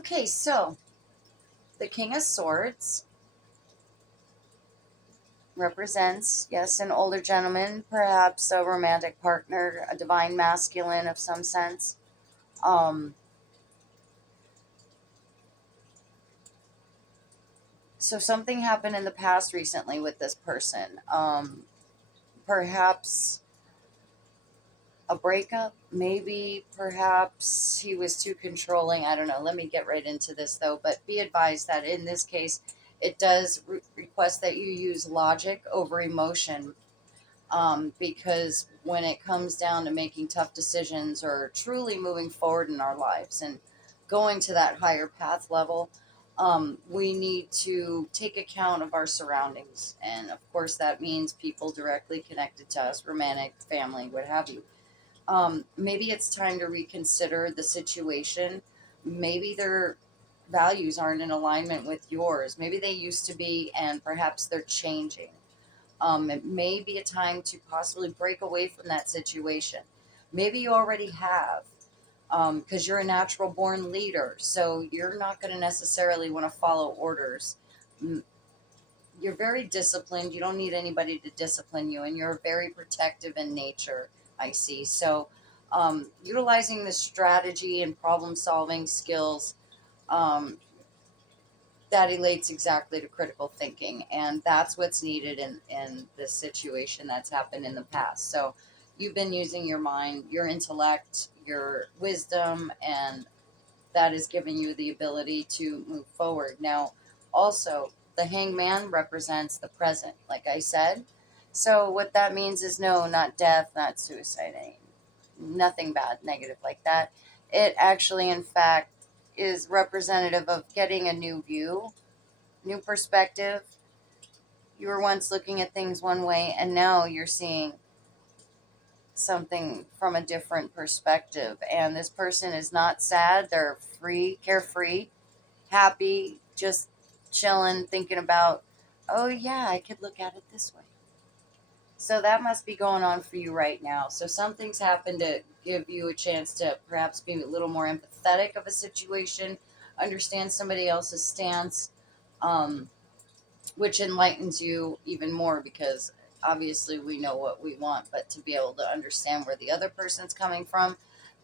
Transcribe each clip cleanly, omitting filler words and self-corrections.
Okay, so the King of Swords represents, yes, an older gentleman, perhaps a romantic partner, a divine masculine of some sense. Um, so something happened in the past recently with this person. Perhaps a breakup, maybe perhaps he was too controlling. I don't know. Let me get right into this though. But be advised that in this case, it does request that you use logic over emotion, because when it comes down to making tough decisions or truly moving forward in our lives and going to that higher path level, we need to take account of our surroundings. And of course, that means people directly connected to us, romantic, family, what have you. Maybe it's time to reconsider the situation. Maybe their values aren't in alignment with yours. Maybe they used to be, and perhaps they're changing. It may be a time to possibly break away from that situation. Maybe you already have, because you're a natural born leader. So you're not going to necessarily want to follow orders. Mm, You're very disciplined. You don't need anybody to discipline you, and you're very protective in nature, I see. So, utilizing the strategy and problem solving skills, um, that relates exactly to critical thinking, and that's what's needed in this situation that's happened in the past. So you've been using your mind, your intellect, your wisdom, and that is giving you the ability to move forward. Now, also, the hangman represents the present, like I said. So what that means is no, not death, not suicide, nothing bad, negative like that. It actually, in fact, is representative of getting a new view, new perspective. You were once looking at things one way, and now you're seeing something from a different perspective. And this person is not sad, they're free, carefree, happy, just chilling, thinking about, oh, yeah, I could look at it this way. So that must be going on for you right now. So something's happened to give you a chance to perhaps be a little more empathetic of a situation, understand somebody else's stance. Um, which enlightens you even more because obviously we know what we want, but to be able to understand where the other person's coming from,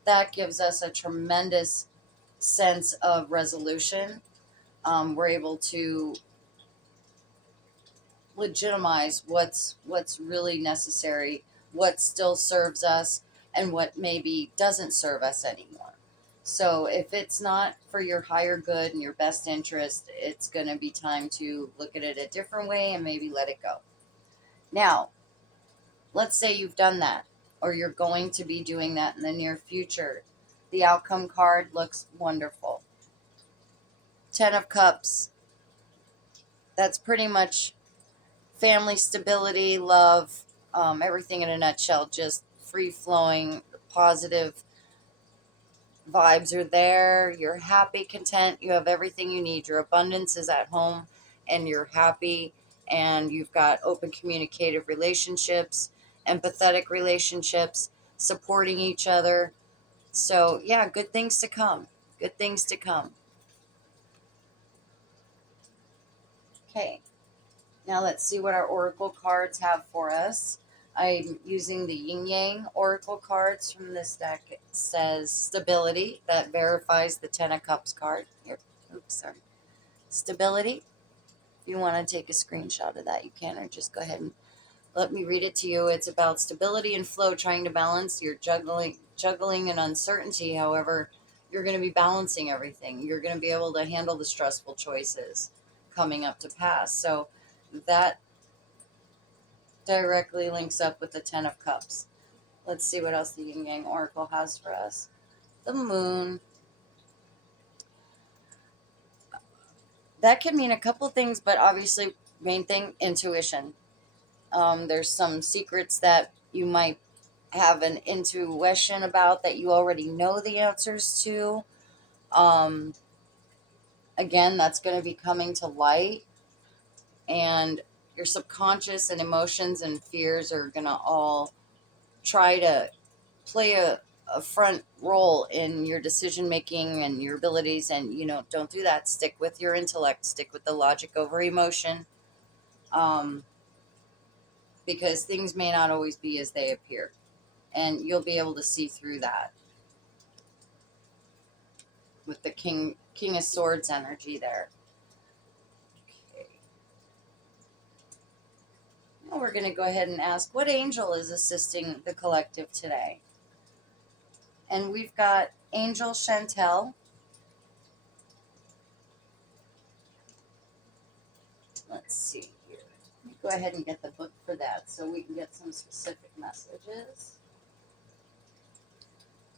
that gives us a tremendous sense of resolution. We're able to legitimize what's really necessary, what still serves us, and what maybe doesn't serve us anymore. So if it's not for your higher good and your best interest, it's going to be time to look at it a different way and maybe let it go. Now, let's say you've done that, or you're going to be doing that in the near future. The outcome card looks wonderful. Ten of Cups, that's pretty much family stability, love, everything in a nutshell, just free flowing, positive vibes are there. You're happy, content, you have everything you need. Your abundance is at home, and you're happy, and you've got open communicative relationships, empathetic relationships, supporting each other. So, yeah, good things to come. Good things to come. Okay, now let's see what our oracle cards have for us. I'm using the Yin Yang oracle cards from this deck. It says stability, that verifies the Ten of Cups card. Here, oops, sorry. Stability. If you want to take a screenshot of that, you can, or just go ahead and let me read it to you. It's about stability and flow, trying to balance your juggling and uncertainty. However, you're going to be balancing everything. You're going to be able to handle the stressful choices coming up to pass. So that directly links up with the Ten of Cups. Let's see what else the Yin Yang Oracle has for us. The Moon. That can mean a couple things, but obviously, main thing, intuition. There's some secrets that you might have an intuition about that you already know the answers to. Um, Again, that's going to be coming to light, and your subconscious and emotions and fears are going to all try to play a front role in your decision making and your abilities, and don't do that. Stick with your intellect, stick with the logic over emotion, um, because things may not always be as they appear, and you'll be able to see through that with the king of swords energy there. Okay. Now we're going to go ahead and ask what angel is assisting the collective today. And we've got Angel Chantel. Let's see here. Let me go ahead and get the book for that so we can get some specific messages.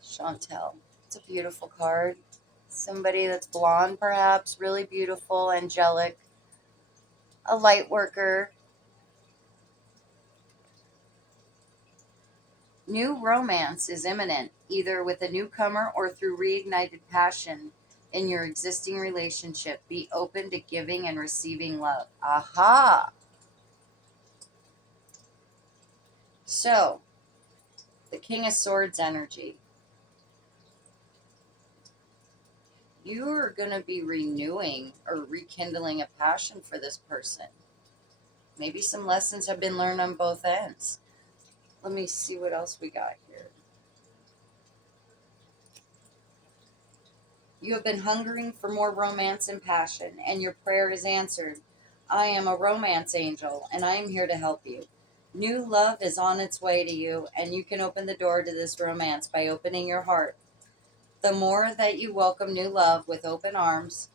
Chantel. It's a beautiful card. Somebody that's blonde, perhaps, really beautiful, angelic, a light worker. New romance is imminent, either with a newcomer or through reignited passion in your existing relationship. Be open to giving and receiving love. Aha! So, the King of Swords energy. You are going to be renewing or rekindling a passion for this person. Maybe some lessons have been learned on both ends. Let me see what else we got here. You have been hungering for more romance and passion, and your prayer is answered. I am a romance angel, and I am here to help you. New love is on its way to you, and you can open the door to this romance by opening your heart. The more that you welcome new love with open arms,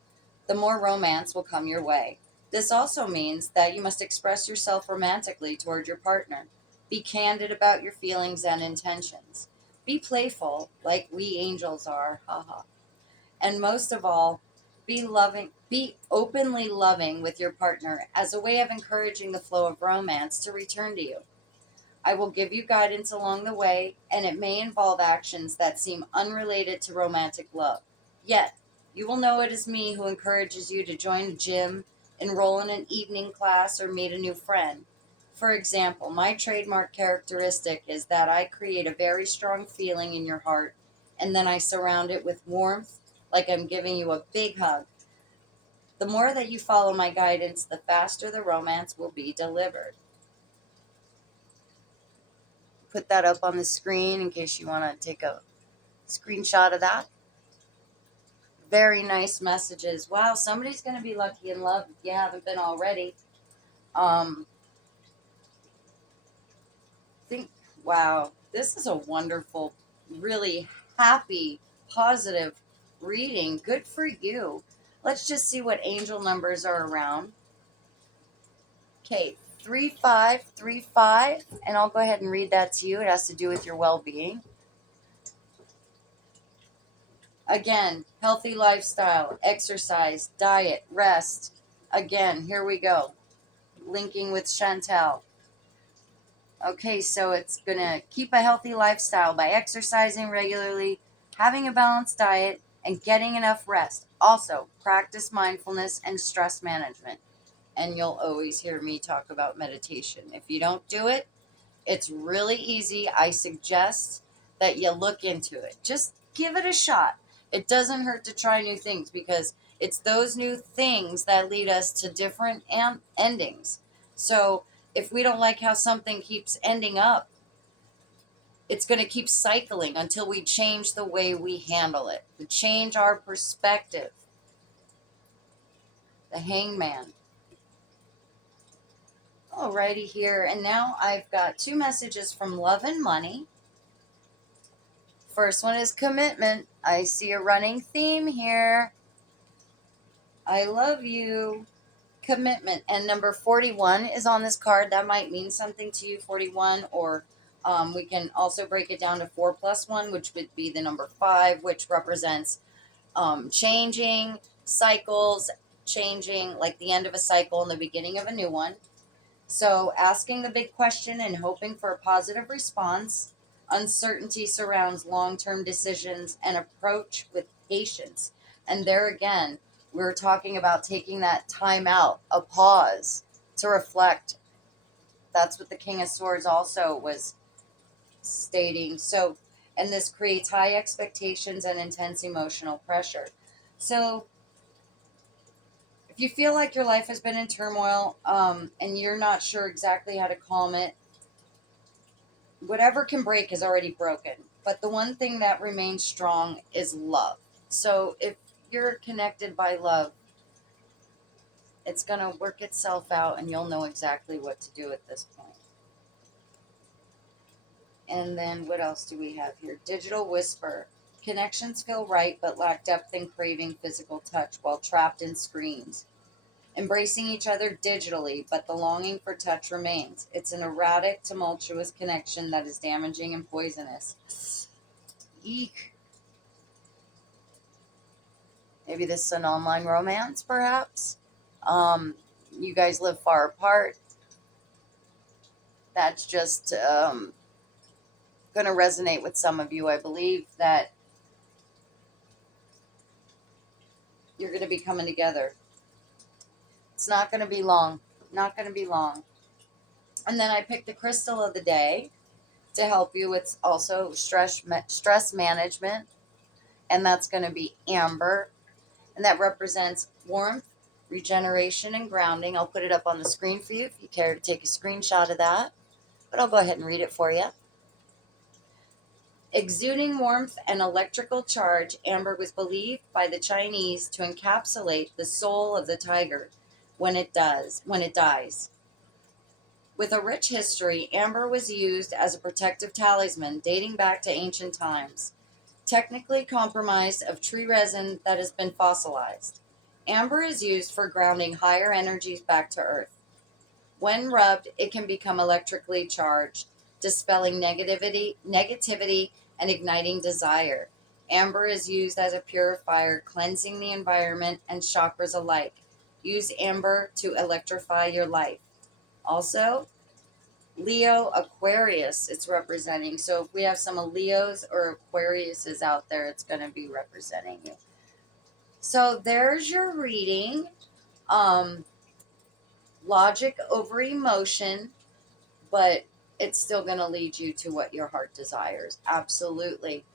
the more romance will come your way. This also means that you must express yourself romantically toward your partner. Be candid about your feelings and intentions. Be playful, like we angels are, haha. And most of all, be openly loving with your partner as a way of encouraging the flow of romance to return to you. I will give you guidance along the way, and it may involve actions that seem unrelated to romantic love. Yet, you will know it is me who encourages you to join a gym, enroll in an evening class, or meet a new friend. For example, my trademark characteristic is that I create a very strong feeling in your heart, and then I surround it with warmth, like I'm giving you a big hug. The more that you follow my guidance, the faster the romance will be delivered. Put that up on the screen in case you want to take a screenshot of that. Very nice messages. Wow, somebody's going to be lucky in love if you haven't been already. Think, wow, this is a wonderful, really happy, positive reading. Good for you. Let's just see what angel numbers are around. Okay, 3535, and I'll go ahead and read that to you. It has to do with your well-being. Again, healthy lifestyle, exercise, diet, rest. Again, here we go. Linking with Chantel. Okay, so it's going to keep a healthy lifestyle by exercising regularly, having a balanced diet, and getting enough rest. Also, practice mindfulness and stress management. And you'll always hear me talk about meditation. If you don't do it, it's really easy. I suggest that you look into it. Just give it a shot. It doesn't hurt to try new things, because it's those new things that lead us to different endings. So if we don't like how something keeps ending up, it's going to keep cycling until we change the way we handle it, to change our perspective. The Hangman. Alrighty here. And now I've got two messages from Love and Money. First one is commitment. I see a running theme here. I love you. Commitment. And number 41 is on this card. That might mean something to you, 41. Or we can also break it down to 4 plus 1, which would be the number 5, which represents changing, cycles, changing, like the end of a cycle and the beginning of a new one. So asking the big question and hoping for a positive response. Uncertainty surrounds long-term decisions and approach with patience. And there again, we're talking about taking that time out, a pause to reflect. That's what the King of Swords also was stating. So And this creates high expectations and intense emotional pressure. So if you feel like your life has been in turmoil, and you're not sure exactly how to calm it, whatever can break is already broken. But the one thing that remains strong is love. So if you're connected by love, it's going to work itself out and you'll know exactly what to do at this point. And then what else do we have here? Digital whisper. Connections feel right but lack depth and craving physical touch while trapped in screens. Embracing each other digitally, but the longing for touch remains. It's an erratic, tumultuous connection that is damaging and poisonous. Eek. Maybe this is an online romance, perhaps. You guys live far apart. That's just going to resonate with some of you. I believe that you're going to be coming together. It's not going to be long. Not going to be long. And then I picked the crystal of the day to help you with also stress management, and that's going to be amber, and that represents warmth, regeneration, and grounding. I'll put it up on the screen for you if you care to take a screenshot of that, but I'll go ahead and read it for you. Exuding warmth and electrical charge, amber was believed by the Chinese to encapsulate the soul of the tiger when it dies. With a rich history, amber was used as a protective talisman dating back to ancient times. Technically compromised of tree resin that has been fossilized. Amber is used for grounding higher energies back to earth. When rubbed, it can become electrically charged, dispelling negativity and igniting desire. Amber is used as a purifier, cleansing the environment and chakras alike. Use amber to electrify your life. Also, Leo, Aquarius, it's representing. So if we have some Leos or Aquariuses out there, it's going to be representing you. So there's your reading. Logic over emotion, but it's still going to lead you to what your heart desires. Absolutely.